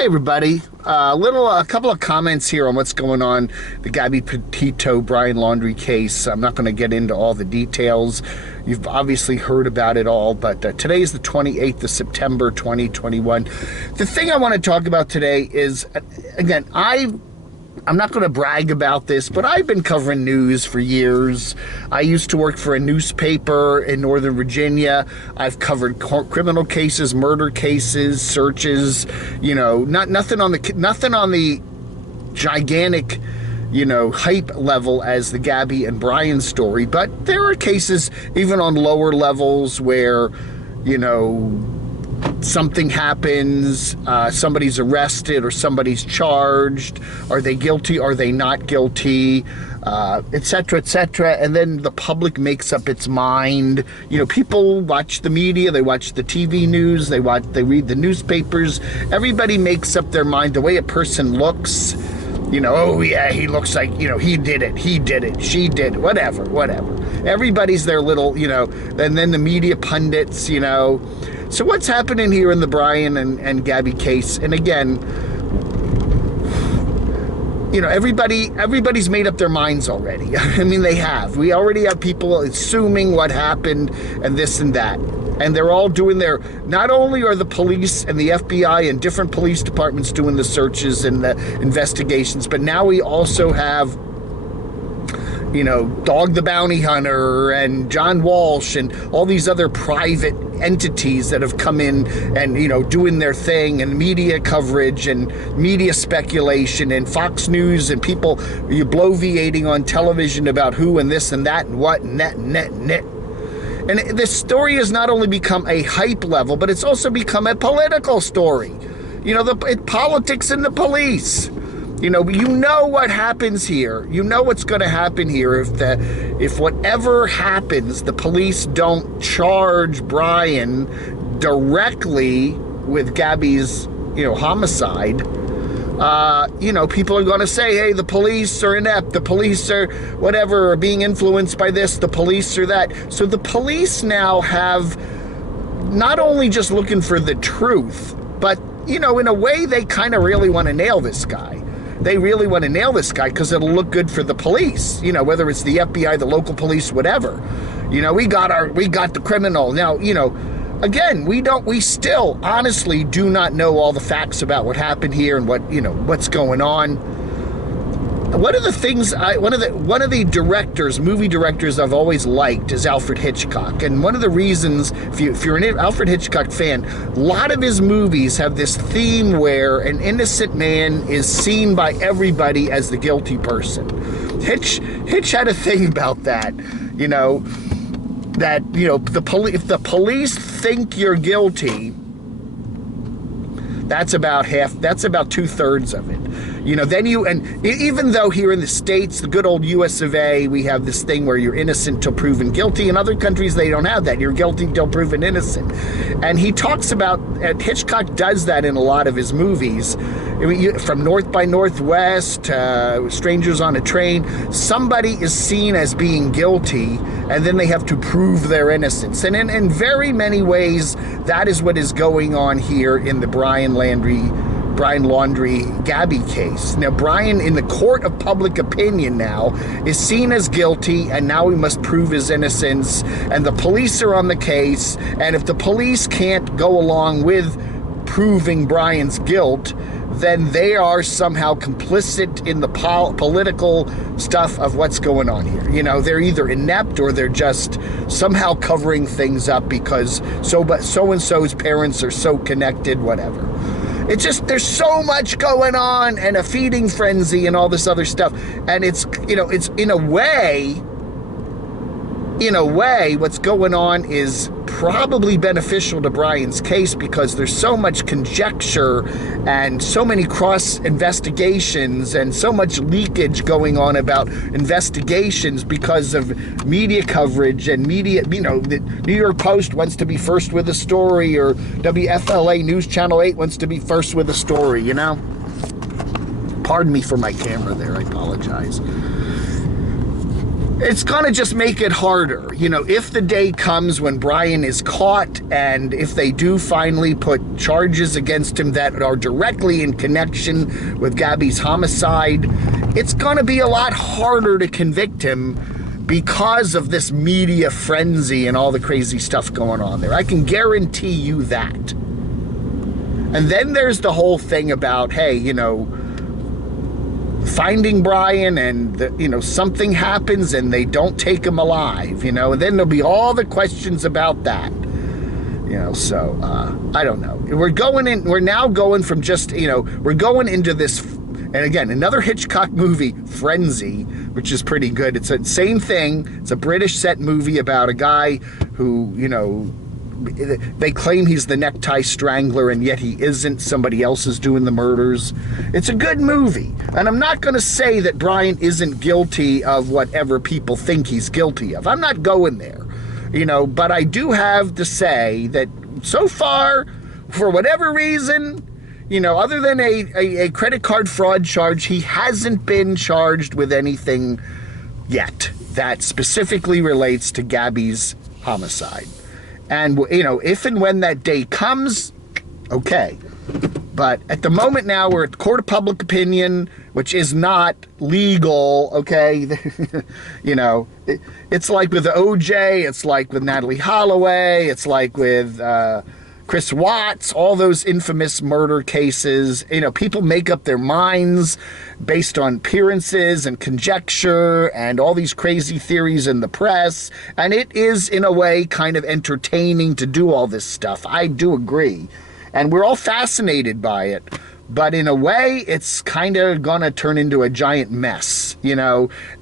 Hey everybody, a couple of comments here on what's going on, the Gabby Petito Brian Laundrie case. I'm not going to get into all the details. You've obviously heard about it all, but today is the 28th of September, 2021. The thing I want to talk about today is, again, I'm not going to brag about this, but I've been covering news for years. I used to work for a newspaper in Northern Virginia. I've covered criminal cases, murder cases, searches. You know, nothing on the gigantic, hype level as the Gabby and Brian story. But there are cases even on lower levels where, something happens, somebody's arrested or somebody's charged. Are they guilty? Are they not guilty? Et cetera, et cetera. And then the public makes up its mind. People watch the media, they watch the TV news, they read the newspapers. Everybody makes up their mind the way a person looks. Oh yeah, he looks like, he did it, she did it, whatever. Everybody's their little, and then the media pundits, So what's happening here in the Brian and Gabby case? And again, everybody's made up their minds already. I mean, they have. We already have people assuming what happened and this and that. And they're all doing not only are the police and the FBI and different police departments doing the searches and the investigations, but now we also have, Dog the Bounty Hunter and John Walsh and all these other private entities that have come in and, doing their thing, and media coverage and media speculation and Fox News and people bloviating on television about who and this and that and what and that and that and that. And this story has not only become a hype level, but it's also become a political story. Politics and the police. What happens here. What's going to happen here if whatever happens, the police don't charge Brian directly with Gabby's, homicide. People are going to say, hey, the police are inept, the police are whatever, are being influenced by this, the police are that. So the police now have not only just looking for the truth, but, in a way they kind of really want to nail this guy. They really want to nail this guy because it'll look good for the police, whether it's the FBI, the local police, whatever. We got the criminal. Now, again, we still honestly do not know all the facts about what happened here and what's going on. One of the things, one of the movie directors I've always liked is Alfred Hitchcock. And one of the reasons, if you're an Alfred Hitchcock fan, a lot of his movies have this theme where an innocent man is seen by everybody as the guilty person. Hitch had a thing about that, that, if the police think you're guilty, that's about 2/3 of it. Even though here in the States, the good old US of A, we have this thing where you're innocent till proven guilty. In other countries, they don't have that. You're guilty till proven innocent. And he talks about, Hitchcock does that in a lot of his movies. From North by Northwest, Strangers on a Train, somebody is seen as being guilty, and then they have to prove their innocence. And in very many ways, that is what is going on here in the Brian Laundrie Gabby case. Now, Brian, in the court of public opinion now, is seen as guilty, and now we must prove his innocence, and the police are on the case, and if the police can't go along with proving Brian's guilt, then they are somehow complicit in the political stuff of what's going on here. They're either inept or they're just somehow covering things up because so-and-so's parents are so connected, whatever. It's just, there's so much going on and a feeding frenzy and all this other stuff. And it's, it's in a way, what's going on is probably beneficial to Brian's case because there's so much conjecture and so many cross investigations and so much leakage going on about investigations because of media coverage and media, the New York Post wants to be first with a story, or WFLA News Channel 8 wants to be first with a story, Pardon me for my camera there, I apologize. it's going to just make it harder. If the day comes when Brian is caught, and if they do finally put charges against him that are directly in connection with Gabby's homicide, it's going to be a lot harder to convict him because of this media frenzy and all the crazy stuff going on there. I can guarantee you that. And then there's the whole thing about, hey, finding Brian, and something happens and they don't take him alive, and then there'll be all the questions about that. So I don't know. We're now going from just, we're going into this, and again, another Hitchcock movie, Frenzy, which is pretty good. It's the same thing. It's a British set movie about a guy who, they claim he's the necktie strangler, and yet he isn't. Somebody else is doing the murders. It's a good movie. And I'm not going to say that Brian isn't guilty of whatever people think he's guilty of. I'm not going there. But I do have to say that so far, for whatever reason, other than a credit card fraud charge, he hasn't been charged with anything yet that specifically relates to Gabby's homicide. And, if and when that day comes, okay. But at the moment now, we're at the court of public opinion, which is not legal, okay? It's like with the OJ, it's like with Natalie Holloway, it's like with Chris Watts, all those infamous murder cases. People make up their minds based on appearances and conjecture and all these crazy theories in the press. And it is, in a way, kind of entertaining to do all this stuff. I do agree. And we're all fascinated by it. But in a way, it's kind of going to turn into a giant mess,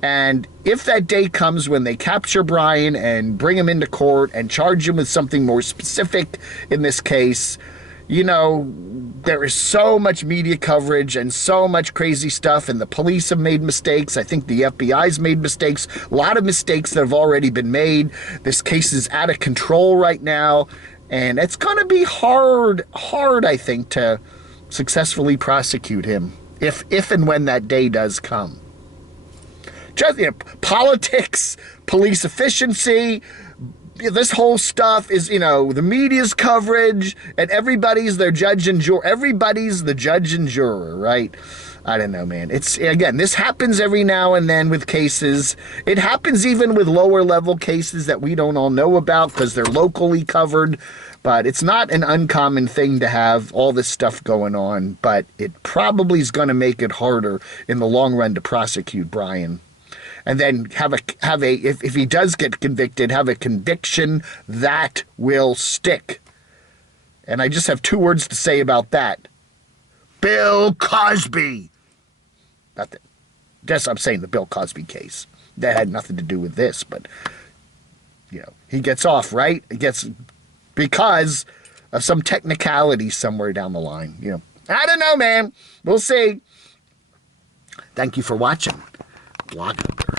And if that day comes when they capture Brian and bring him into court and charge him with something more specific in this case, there is so much media coverage and so much crazy stuff, and the police have made mistakes. I think the FBI's made mistakes, a lot of mistakes that have already been made. This case is out of control right now, and it's going to be hard, I think, to successfully prosecute him if and when that day does come. Just politics, police efficiency, this whole stuff is, the media's coverage, and everybody's their judge and juror. Everybody's the judge and juror, right? I don't know, man. It's, again, this happens every now and then with cases. It happens even with lower level cases that we don't all know about because they're locally covered. But it's not an uncommon thing to have all this stuff going on. But it probably is going to make it harder in the long run to prosecute Brian. And then if he does get convicted, have a conviction that will stick. And I just have two words to say about that. Bill Cosby. Not that. Guess I'm saying the Bill Cosby case. That had nothing to do with this, but he gets off, right? He gets because of some technicality somewhere down the line. I don't know, man. We'll see. Thank you for watching. Blog Hunter.